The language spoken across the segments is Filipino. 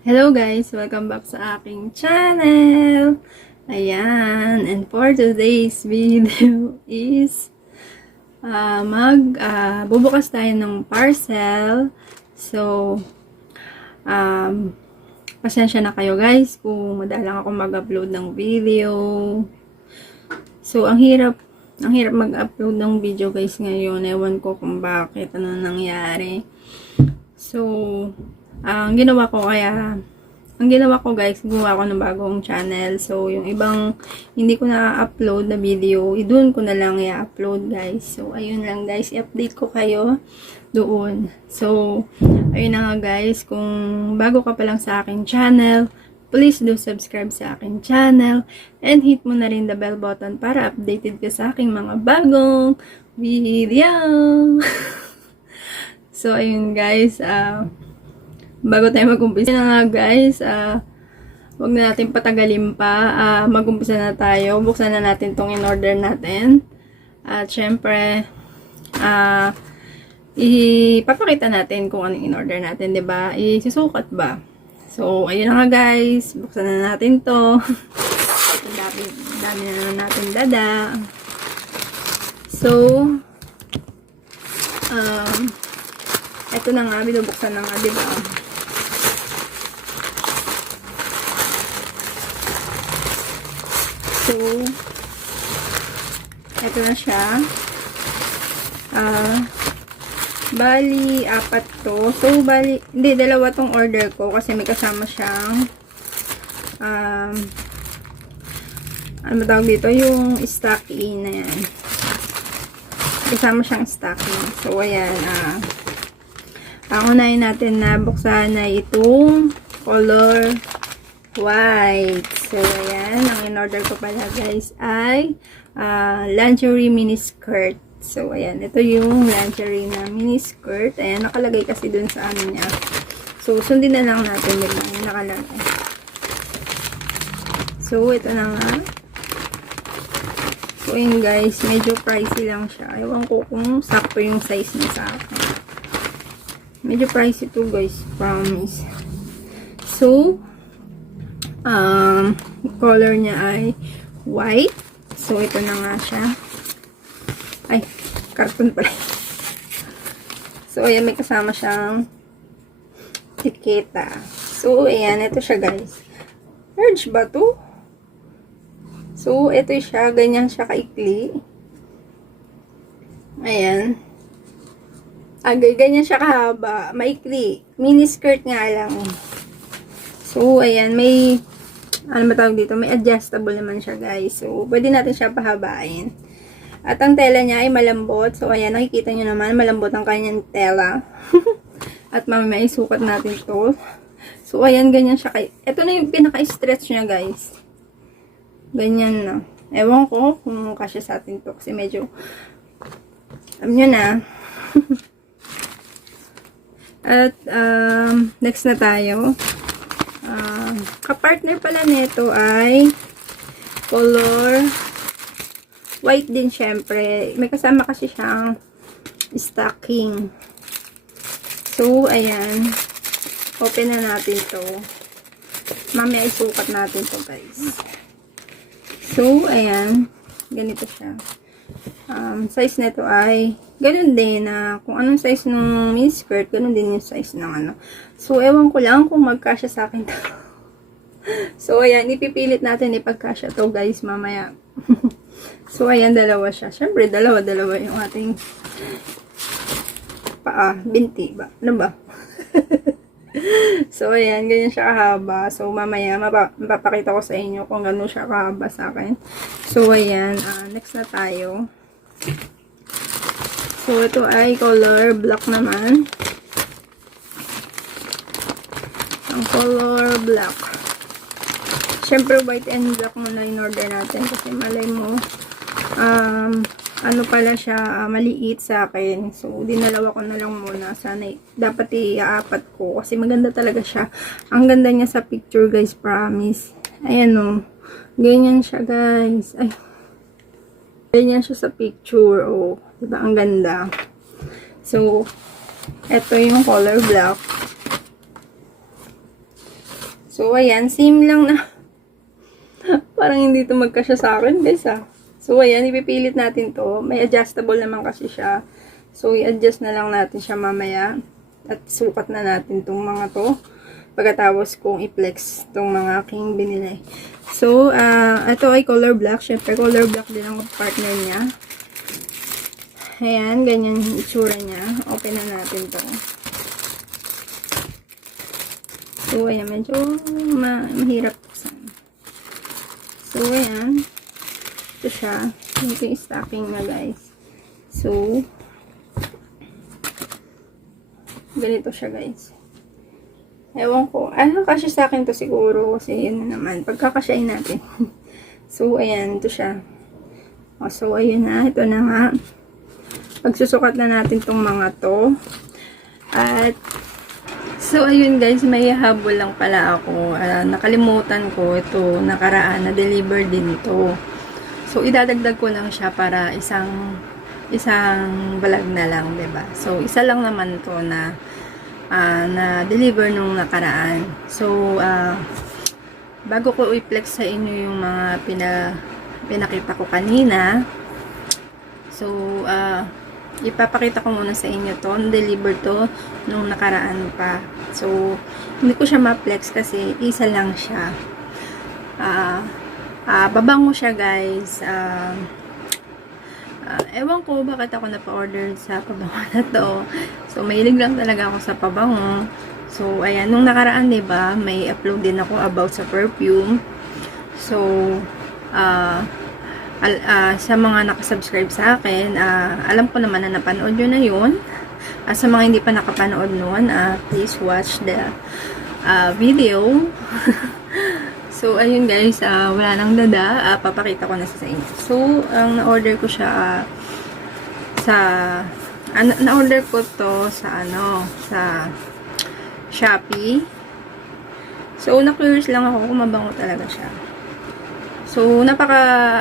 Hello guys! Welcome back sa aking channel! Ayan, and for today's video is bubukas tayo ng parcel. So, pasensya na kayo guys kung madalang ako mag-upload ng video. So, ang hirap mag-upload ng video guys ngayon. Ewan ko kung bakit, ano nangyari. So, ang ginawa ko guys, gumawa ko ng bagong channel. So, yung ibang hindi ko na-upload na video, doon ko na lang i-upload guys. So, ayun lang guys, i-update ko kayo doon. So, ayun na nga guys, kung bago ka pa lang sa aking channel, please do subscribe sa aking channel and hit mo na rin the bell button para updated ka sa aking mga bagong video. So, ayun guys, bago tayo mag-umpisa na nga guys, wag na natin patagalin pa, mag-umpisa na tayo, buksan na natin tong in-order natin. At syempre, ipapakita natin kung anong in-order natin, 'di ba? Isusukat ba? So, ayun na nga guys, buksan na natin to. Dami na natin dada. So, ito na nga, binubuksan na nga, 'di ba? So, ito na siya. Bali, 4 to. So, bali, hindi, 2 tong order ko kasi may kasama siyang ano ba tawag dito? Yung stocking na yan. Kasama siyang stocking. So, ayan, unahin natin na buksan na itong color white. So, ayan. Ang in-order ko pala guys ay lingerie mini skirt. So, ayan. Ito yung lingerie na mini skirt. Ayan. Nakalagay kasi dun sa ano niya. So, sundin na lang natin yun. Ayan. Nakalagay. So, ito na nga. So, yun guys. Medyo pricey lang siya. Ewan ko kung sakto yung size niya sa akin. Medyo pricey to guys. Promise. So, color niya ay white. So, ito na nga siya. Ay, karton pala. So, ayan, may kasama siyang tiketa. So, ayan, ito siya guys. Large ba to? So, ito siya. Ganyan siya kaikli. Ayan. Ganyan siya kahaba. Maikli. Mini skirt nga lang. So, ayan, may ano ba tawag dito? May adjustable naman siya, guys. So, pwede natin siya pahabain. At ang tela niya ay malambot. So, ayan, nakikita nyo naman, malambot ang kanyang tela. At mamaya isukat natin to. So, ayan, ganyan siya. Ito na yung pinaka-stretch niya, guys. Ganyan na. Ewan ko kung kasya sa atin to. Kasi medyo, alam nyo na. At, next na tayo. Kapartner pala nito ay color white din syempre. May kasama kasi siyang stocking. So, ayan. Open na natin to. Mamaya isukat natin to guys. So, ayan. Ganito siya. Size nito ay ganun din na kung anong size ng mini skirt, ganun din yung size ng ano. So, ewan ko lang kung magkasya sa akin to. So, ayan, ipipilit natin ipagkasya to guys mamaya. So, ayan, dalawa siya. Siyempre, dalawa yung ating binti ba? Ano ba? So, ayan, ganyan siya kahaba. So, mamaya, mapapakita ko sa inyo kung gano'n siya kahaba sa akin. So, ayan, next na tayo. So, ito ay color black naman. Ang color black. Siyempre, white and black muna in-order natin kasi malay mo, ano pala siya, maliit sa akin. So, dinalawa ko na lang muna. Sana, dapat i-apat ko kasi maganda talaga siya. Ang ganda niya sa picture, guys, promise. Ayan o. Ganyan siya, guys. Ay. Ganyan siya sa picture. O, diba? Ang ganda. So, ito yung color black. So, ayan. Same lang na. Parang hindi to magkasya sa akin, guys, ah. So, ayan. Ipipilit natin to. May adjustable naman kasi siya. So, i-adjust na lang natin siya mamaya. At sukat na natin tong mga to. Pagkatapos kong i-flex tong mga aking binili. So, ito ay color black. Syempre, color black din ang partner niya. Ayan, ganyan yung itsura niya. Open na natin to. So, ayan, medyo mahirap buksan. So, ayan. Ito siya. Ito yung stocking na, guys. So, ganito siya, guys. Ewan ko. Kasi sa akin to siguro. Kasi, yun naman. Pagkakasyain natin. So, ayan. Ito siya. So, ayun na. Ito na nga. Pagsusukat na natin tong mga to. At, so, ayun guys, may habol lang pala ako. Nakalimutan ko ito, nakaraan, na-deliver din ito. So, idadagdag ko lang siya para isang balag na lang, 'di ba? So, isa lang naman to na na-deliver nung nakaraan. So, bago ko i-flex sa inyo yung mga pinakita ko kanina, so, ipapakita ko muna sa inyo to. Deliver to nung nakaraan pa. So, hindi ko siya ma-flex kasi isa lang siya. Babango siya, guys. Ewan ko bakit ako napa-order sa pabango na to. So, mahilig lang talaga ako sa pabango. So, ayan. Nung nakaraan, diba, may upload din ako about sa perfume. So, sa mga nakasubscribe sa akin, alam ko naman na napanood nyo na yun. Sa mga hindi pa nakapanood nun, please watch the video. So, ayun guys, wala nang dada, papakita ko na sa inyo. So, ang na-order ko siya na-order ko to sa sa Shopee. So, na-curious lang ako kung mabango talaga siya. So, napaka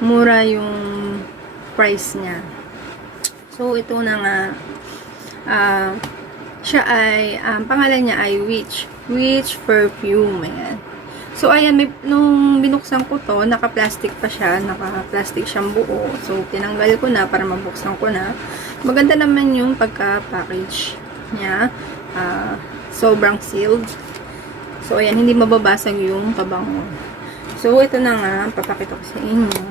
mura yung price niya. So, ito na nga, siya ay, pangalan niya ay Witch Perfume. Ayan. So, ayan, nung binuksan ko to, naka-plastic pa siya, naka-plastic siyang buo. So, tinanggal ko na para mabuksan ko na. Maganda naman yung pagka-package niya. Sobrang sealed. So, ayan, hindi mababasag yung pabango. So, ito na nga, papakita ko sa inyo.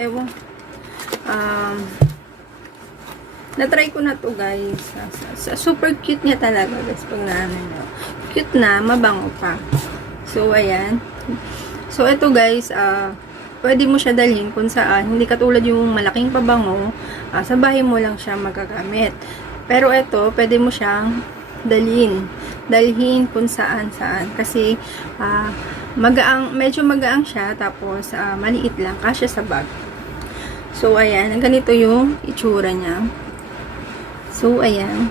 Ewan. Na-try ko na to guys. Super cute niya talaga, guys. Pag naano nyo. Cute na, mabango pa. So, ayan. So, ito guys, pwede mo siya dalhin kung saan. Hindi katulad yung malaking pabango. Sa bahay mo lang siya magagamit. Pero ito, pwede mo siyang dalhin kung saan. Kasi, medyo magaang siya, tapos, maliit lang, kasya sa bag. So, ayan, ganito yung itsura niya. So, ayan,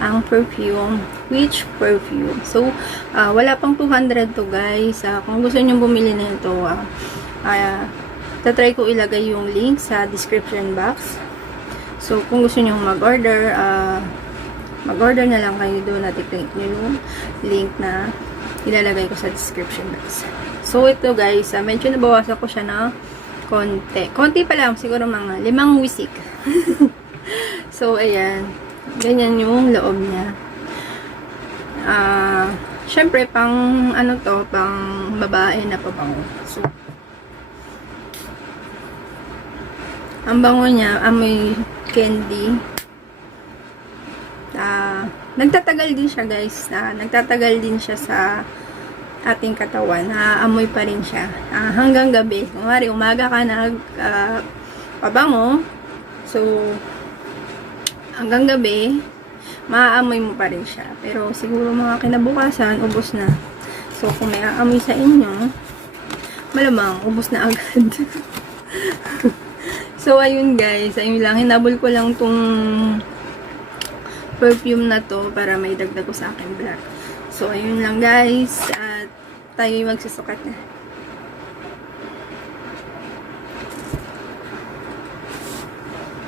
ang perfume, Witch Perfume. So, wala pang 200 to guys. Kung gusto nyo bumili na ito, tatry ko ilagay yung link sa description box. So, kung gusto nyo mag-order, mag-order na lang kayo doon at i-click nyo yung link na ilalagay ko sa description box. So, ito guys, medyo nabawasan ko siya na konti pa lang, siguro mga 5 wisik. So, ayan, ganyan yung loob niya. Syempre, pang babae na pabango. So, ang bango niya, amoy candy. Nagtatagal din siya guys. Nagtatagal din siya sa ating katawan. Amoy pa rin siya. Hanggang gabi. Kumari, umaga ka pabango. So, hanggang gabi, maaamoy mo pa rin siya. Pero siguro mga kinabukasan, ubos na. So, kung may aamoy sa inyo, malamang, ubos na agad. So, ayun guys. Ayun lang. Hinabol ko lang tong perfume na to para may dagdag ko sa akin black. So, ayun lang guys. At tayo magsusukat na.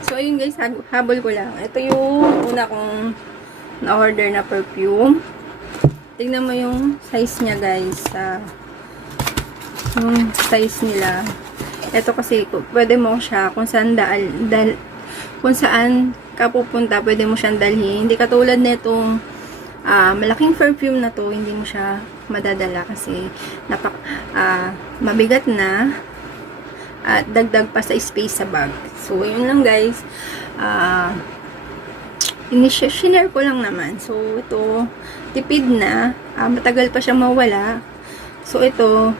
So, ayun guys. Habol ko lang. Ito yung una kong na-order na perfume. Tignan mo yung size niya, guys. Yung size nila. Ito kasi, pwede mo siya, kung saan kung saan ka pupunta, pwede mo siyang dalhin. Hindi katulad nitong malaking perfume na to, hindi mo siya madadala kasi mabigat na at dagdag pa sa space sa bag. So, yun lang, guys. Sinare ko lang naman. So, ito, tipid na. Matagal pa siyang mawala. So, ito,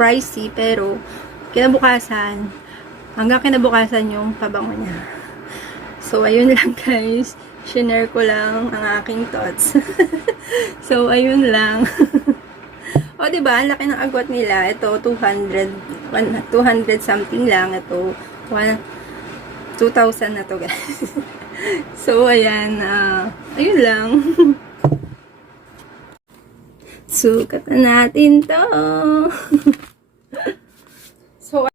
pricey, pero hanggang kinabukasan yung pabango niya. So, ayun lang, guys. Sinare ko lang ang aking thoughts. So, ayun lang. O, diba? Ang laki ng agwat nila. Ito, 200 something lang. Ito, 2,000 na to, guys. So, ayan. Ayun lang. Sukat na natin to. So,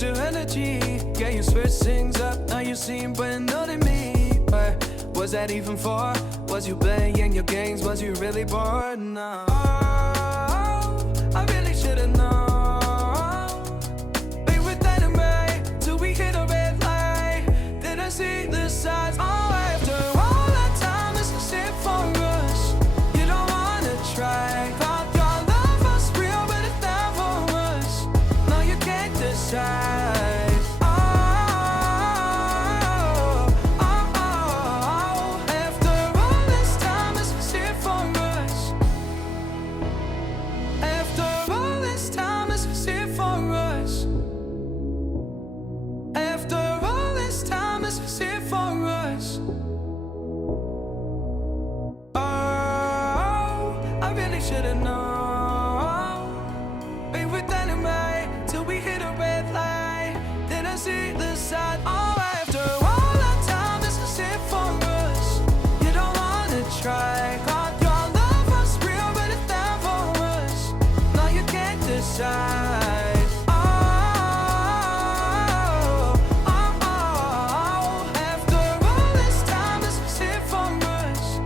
change your energy, yeah, you switch things up. Now you seem brand new to me. But was that even for? Was you playing your games? Was you really bored? No. I really should've known. Be with that in May till we hit a red light. Then I see the signs. Oh, after all that time, this is it for us. You don't wanna try. Thought your love was real, but it's never was. No, you can't decide. Should've known. Be with anime till we hit a red light. Then I see the side. Oh, after all that time, this is it for us. You don't wanna try. Thought your love was real, but it never was. No, you can't decide. After all this time, this is it for us.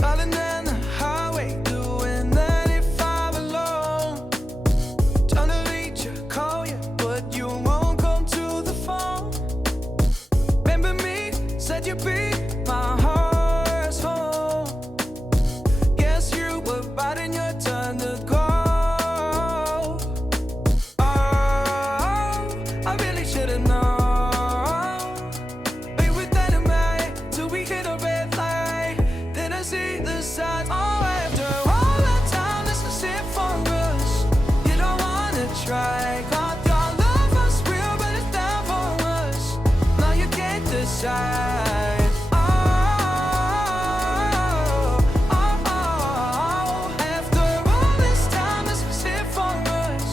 Darling, on the highway, doing 95 alone. Trying to reach you, call you, but you won't come to the phone. Remember me, said you'd be my heart's home. Guess you were biding your turn to go. Oh, I really should've known. Be with anime till we hit a red light. Then I see the signs. Oh, after all that time, this is it for us. You don't wanna try. Thought your love was real, but it never was. No, you can't decide. After all this time, this is it for us.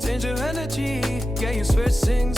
Change your energy, yeah, you switch things